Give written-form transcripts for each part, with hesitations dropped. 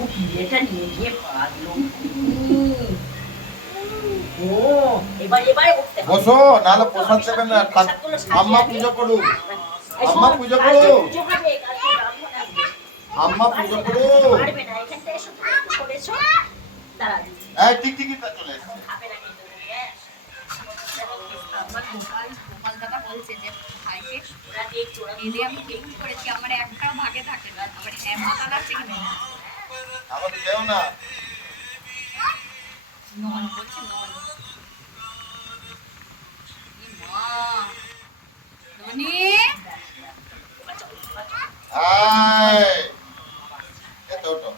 ও পিড়েটা নিয়ে গিয়ে পারলো। ও এবার এবারে উঠতে হবে। বসো, নাহলে প্রসাদ দেবে না। আম্মা পুজো করুক, আম্মা পুজো করুক, পুজো হবে, কালকে ব্রাহ্মণ আসবে। আম্মা পুজো করুক। পারবে না, এখানটা এসো, তুমি একটু করেছো। দাঁড়া দিচ্ছি। এই টিকটিকিটা চলে এসছে। খাবে না কিন্তু, হ্যাঁ। আমার গোপাল দাদা বলছে যে ভাইকে ওরা দেখছে, ওরা এলে আমি ঠিক করেছি, আমার একটাও ভাগে থাকে না। আবার হ্যাঁ মাথা লাগছে কি না আবার খেও না। নন বলছে নন মা ননি আয় এত ওঠো।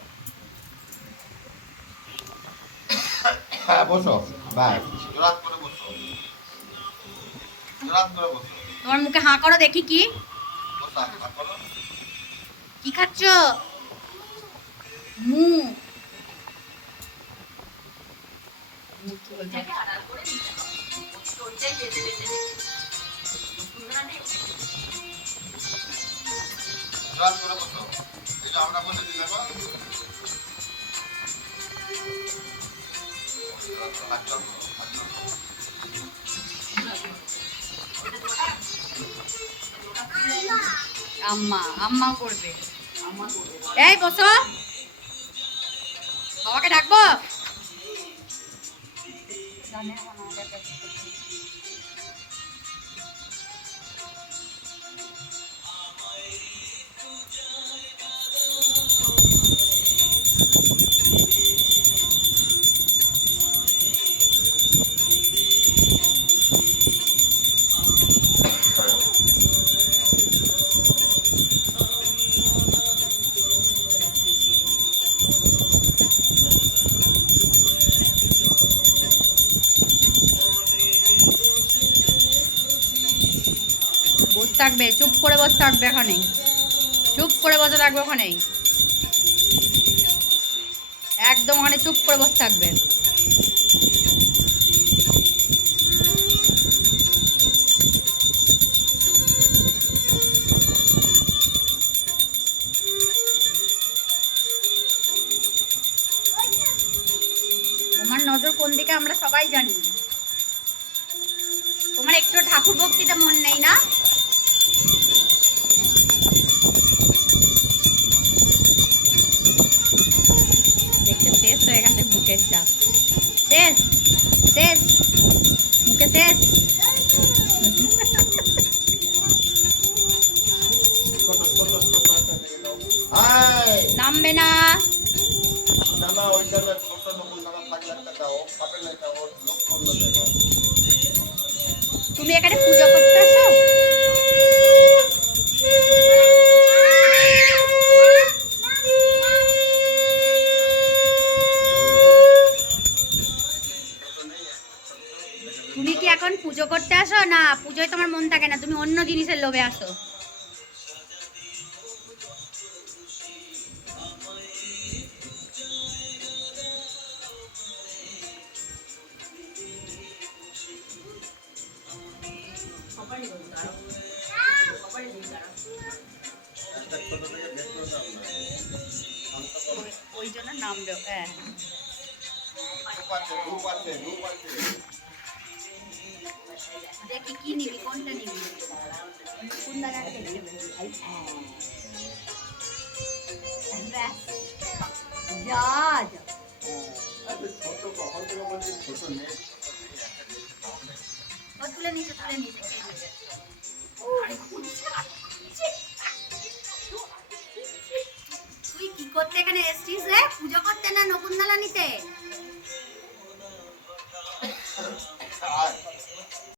হ্যাঁ বসো, বাই। জোরাত করে বসো, জোরাত করে বসো। তোমার মুখে হাঁ করো দেখি কি বসো, হাত করো। কি খাচ্ছ মু কি বলছে আড়াল করে দিতে হবে। চলছেই যেতে যেতে সুন্দরা নেই। জোরাত করে বসো। এই যে আমরা বলে দিলে বা হাত চাপ করো, হাত চাপ করো। আম্মা আম্মা করবে এই বসো বাবাকে ডাকবো বসে থাকবে চুপ করে বসে থাকবে এখানে চুপ করে বসে থাকবে ওখানে একদম ওখানে চুপ করে বসে থাকবে তোমার নজর কোন দিকে আমরা সবাই জানি তোমার একটু ঠাকুর ভক্তিতে মন নেই না দেখতে শেষ হয়ে গেছে বুকের চাপ শেষ শেষ মুখে শেষ আয় নামবে না না না, ওই জায়গায় ছোট নকুল দানা থাকলে একটা দাও, পাবে না এটা, ওর লোক করলো জায়গা। তুমি এখানে পুজো করতে আসো তুমি কি এখন পুজো করতে আসো না পুজোয় তোমার মন থাকে না তুমি অন্য জিনিসের লোভে আসো সবারই বলতো, দাঁড়াও। সবারই বলতো, দাঁড়াও। একটা ছোট থেকে দেখলো না আমরা। শান্ত করো। ওই জন্য নামবে হ্যাঁ ধূপ আছে, ধূপ আছে, ধূপ আছে। দেখি কি নিবি কোনটা নিবি কোন দানাটা দেখতে পেলি ব্যাস যা যা আরে ছোট কখন থেকে বলছি ছোট নেই। ও তুলে নিচে খেয়ে নেবে। তুই কি করতে এখানে এসছিস রে পুজো করতে না নকুনদালা নিতে